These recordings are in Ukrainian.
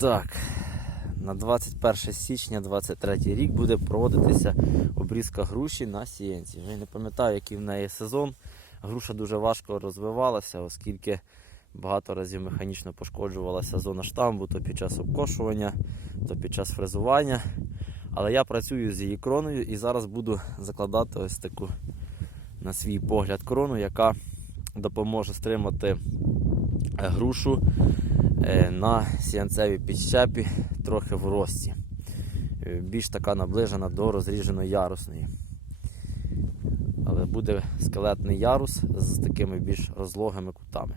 Так, на 21 січня 23 рік буде проводитися обрізка груші на сієнці. Вже не пам'ятаю, який в неї сезон. Груша дуже важко розвивалася, оскільки багато разів механічно пошкоджувалася зона штамбу, то під час обкошування, то під час фрезування. Але я працюю з її кроною і зараз буду закладати ось таку на свій погляд крону, яка допоможе стримати грушу на сіянцевій підщепі трохи в рості. Е, Більш така наближена до розріженої ярусної. Але буде скелетний ярус з такими більш розлогими кутами.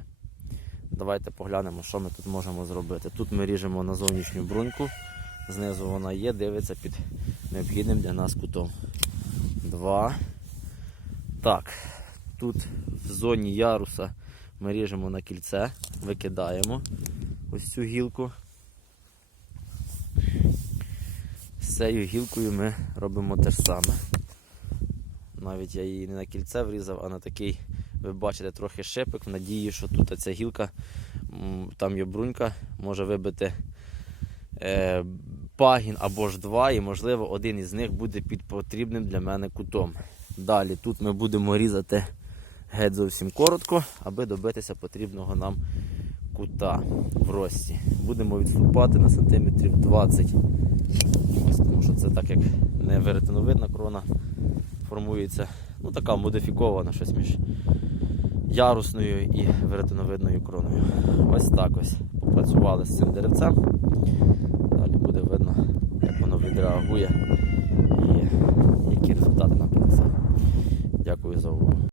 Давайте поглянемо, що ми тут можемо зробити. Тут ми ріжемо на зовнішню бруньку, знизу вона є, дивиться під необхідним для нас кутом. Два. Так, тут в зоні яруса ми ріжемо на кільце, викидаємо ось цю гілку. З цією гілкою ми робимо те ж саме. Навіть я її не на кільце врізав, а на такий, ви бачите, трохи шипик в надії, що тут ця гілка, там є брунька, може вибити е, пагін або ж два, і можливо один із них буде під потрібним для мене кутом. Далі тут ми будемо різати геть зовсім коротко, аби добитися потрібного нам кута в рості. Будемо відступати на сантиметрів 20. Ось, тому що це так як не веретеновидна крона формується. Ну така модифікована щось між ярусною і веретеновидною кроною. Ось так ось. Попрацювали з цим деревцем. Далі буде видно, як воно відреагує